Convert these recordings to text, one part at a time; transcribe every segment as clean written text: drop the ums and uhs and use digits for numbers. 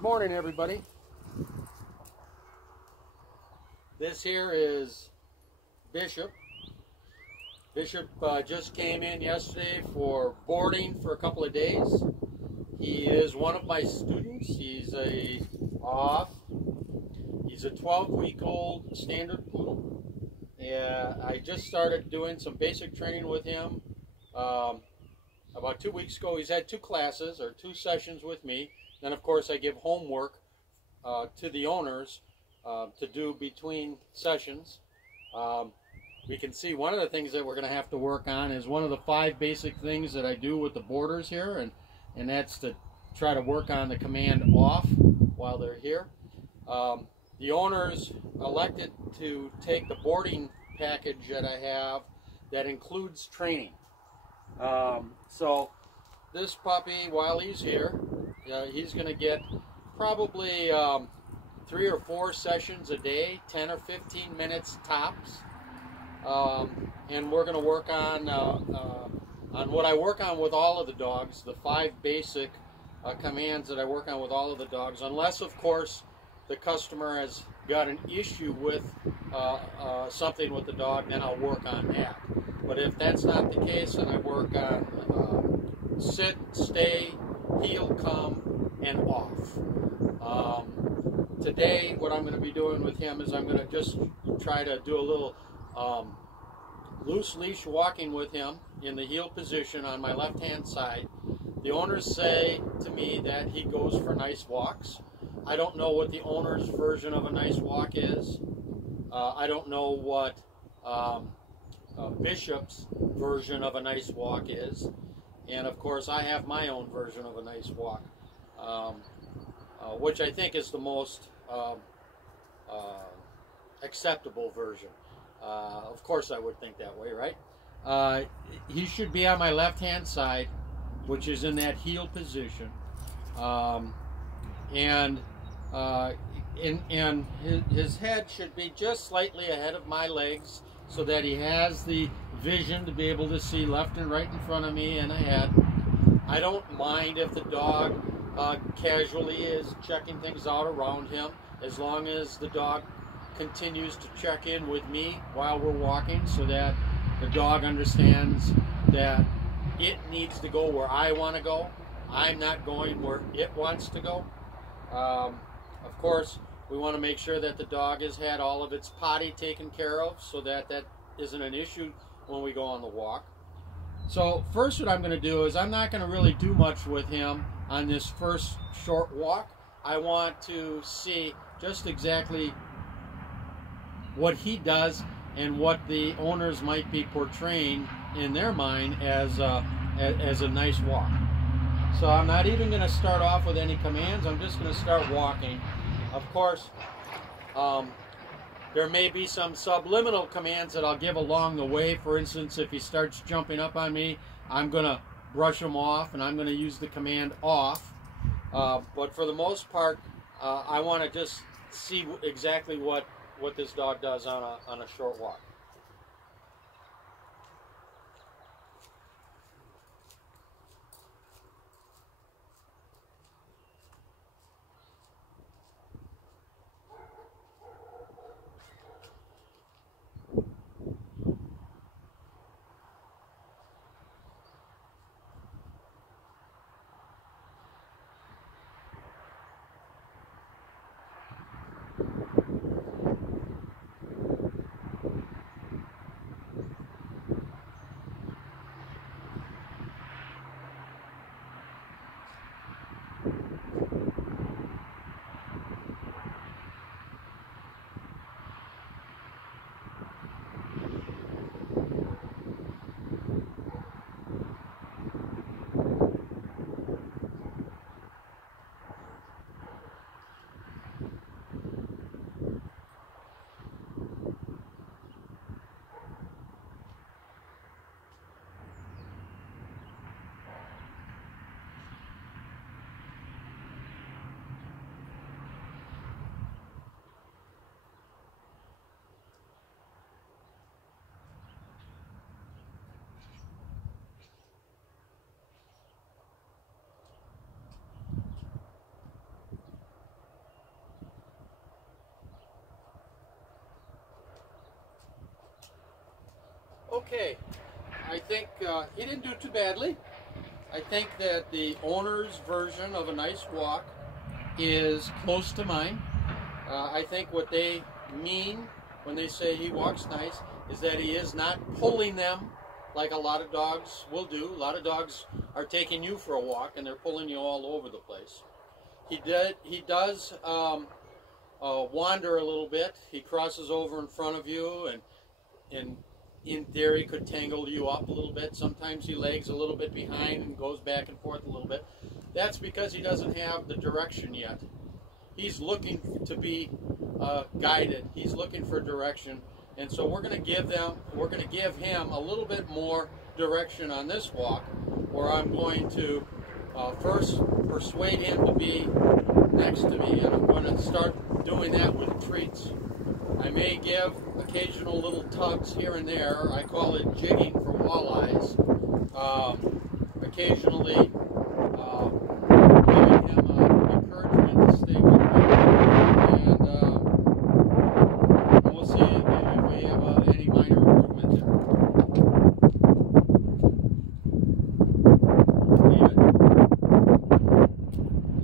Good morning, everybody. This here is Bishop. Bishop just came in yesterday for boarding for a couple of days. He is one of my students. He's a 12-week-old standard poodle. I just started doing some basic training with him about 2 weeks ago. He's had 2 classes or 2 sessions with me. Then, of course, I give homework to the owners to do between sessions. We can see one of the things that we're going to have to work on is one of the 5 basic things that I do with the boarders here, and that's to try to work on the command off while they're here. The owners elected to take the boarding package that I have that includes training. So this puppy, while he's here, he's going to get probably 3 or 4 sessions a day, 10 or 15 minutes tops. And we're going to work on what I work on with all of the dogs, the 5 basic commands that I work on with all of the dogs, unless, of course, the customer has got an issue with something with the dog, then I'll work on that. But if that's not the case, then I work on sit, stay, heel, come, and off. Today, what I'm going to be doing with him is I'm going to just try to do a little loose leash walking with him in the heel position on my left-hand side. The owners say to me that he goes for nice walks. I don't know what the owner's version of a nice walk is. I don't know what Bishop's version of a nice walk is. And of course, I have my own version of a nice walk, which I think is the most acceptable version. Of course, I would think that way, right? He should be on my left-hand side, which is in that heel position. And his head should be just slightly ahead of my legs so that he has the vision to be able to see left and right in front of me and ahead. I don't mind if the dog casually is checking things out around him, as long as the dog continues to check in with me while we're walking so that the dog understands that it needs to go where I want to go. I'm not going where it wants to go. Of course, we want to make sure that the dog has had all of its potty taken care of so that that isn't an issue when we go on the walk. So first what I'm going to do is I'm not going to really do much with him on this first short walk. I want to see just exactly what he does and what the owners might be portraying in their mind as a nice walk. So I'm not even going to start off with any commands. I'm just going to start walking. Of course, there may be some subliminal commands that I'll give along the way. For instance, if he starts jumping up on me, I'm going to brush him off, and I'm going to use the command off. But for the most part, I want to just see exactly what this dog does on a short walk. Okay, I think he didn't do too badly. I think that the owner's version of a nice walk is close to mine. I think what they mean when they say he walks nice is that he is not pulling them like a lot of dogs will do. A lot of dogs are taking you for a walk and they're pulling you all over the place. He does wander a little bit. He crosses over in front of you and in theory could tangle you up a little bit. Sometimes he lags a little bit behind and goes back and forth a little bit. That's because he doesn't have the direction yet. He's looking to be guided. He's looking for direction, and so we're going to give him a little bit more direction on this walk, where I'm going to first persuade him to be next to me, and I'm going to start doing that with treats. I may give occasional little tugs here and there. I call it jigging for walleyes. Occasionally giving him encouragement to stay with me, and we'll see if we have any minor improvement there.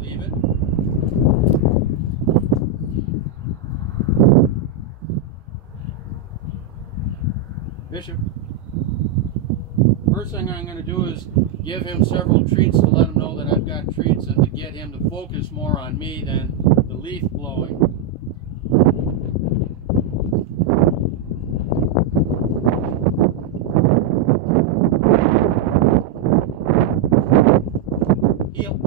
Leave it. Bishop. First thing I'm going to do is give him several treats to let him know that I've got treats and to get him to focus more on me than the leaf blowing. Heel.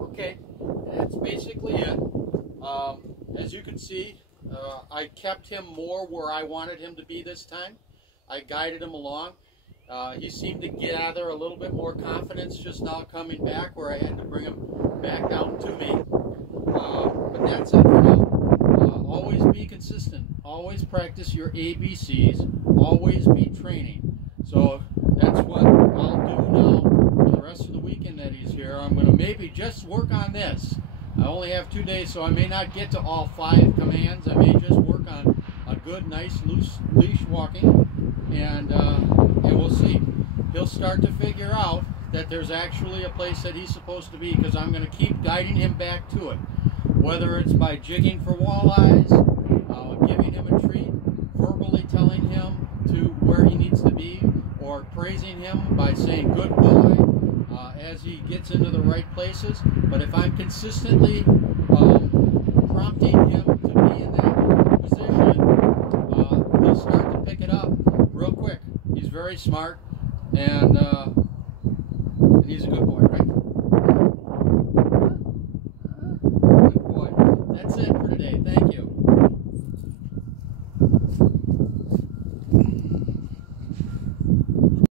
Okay, that's basically it. As you can see, I kept him more where I wanted him to be this time. I guided him along. He seemed to gather a little bit more confidence just now coming back, where I had to bring him back down to me. But that's it for now. Always be consistent. Always practice your ABCs. Always be training. So that's what I'll do now for the rest of the weekend that he's here. I'm going to maybe just work on this. I only have 2 days, so I may not get to all 5 commands. I may just work on a good, nice, loose leash walking, and we'll see. He'll start to figure out that there's actually a place that he's supposed to be, because I'm going to keep guiding him back to it. Whether it's by jigging for walleyes, giving him a treat, verbally telling him to where he needs to be, or praising him by saying good boy as he gets into the right places. But if I'm consistently prompting him to be in that position, he'll start to pick it up real quick. He's very smart, and he's a good boy, right? Good boy. That's it for today. Thank you.